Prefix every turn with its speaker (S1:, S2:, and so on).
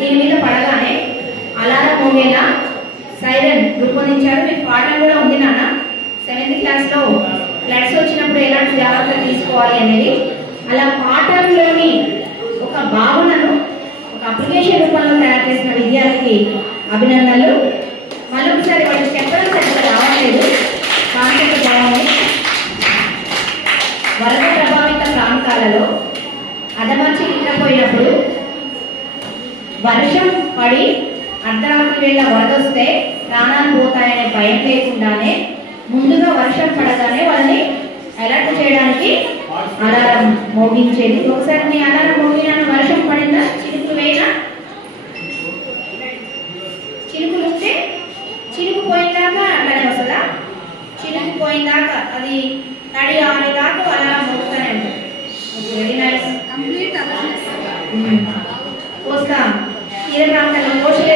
S1: దీని మీద పడగానే అలారం మోగేలా సైరన్ రూపొందించారు. మీకు పాఠం కూడా ఉంది నాన్న. సెవెంత్ క్లాస్లో ఫ్లడ్స్ వచ్చినప్పుడు ఎలాంటి జాగ్రత్తలు తీసుకోవాలి అనేది. అలా పాఠంలోని ఒక భావనను ఒక అప్లికేషన్ రూపంలో తయారు చేసిన విద్యార్థికి అభినందనలు. మళ్ళీ ఒకసారి వాళ్ళు చెప్పడం సరిగ్గా రావట్లేదు. కాన్సెప్ట్ బాగుంది. వరద ప్రభావిత ప్రాంతాలలో అదమర్చి నిద్రపోయినప్పుడు వర్షం పడి అర్ధరాత్రి వేళ వరదొస్తే ప్రాణాలు పోతాయనే భయం లేకుండానే ముందుగా వర్షం పడగానే వాళ్ళని అలర్ట్ చేయడానికి అలారం మోగించేది. ఒకసారి మీ అలారం మోగిన వర్షం పడిందా? చినుకులు వేయనా? చినుకులు ఉంటే చినుకు పోయిందాక అట్లానే వస్తుందా? చినుకు పోయిందాక అది తడి ఆడేదాకా అలారం మోగుతూనే ఉంటుంది. వెరీ నైస్
S2: కంప్లీట్ అవేర్నెస్
S1: వస్తా. quiere trabajar en los coches,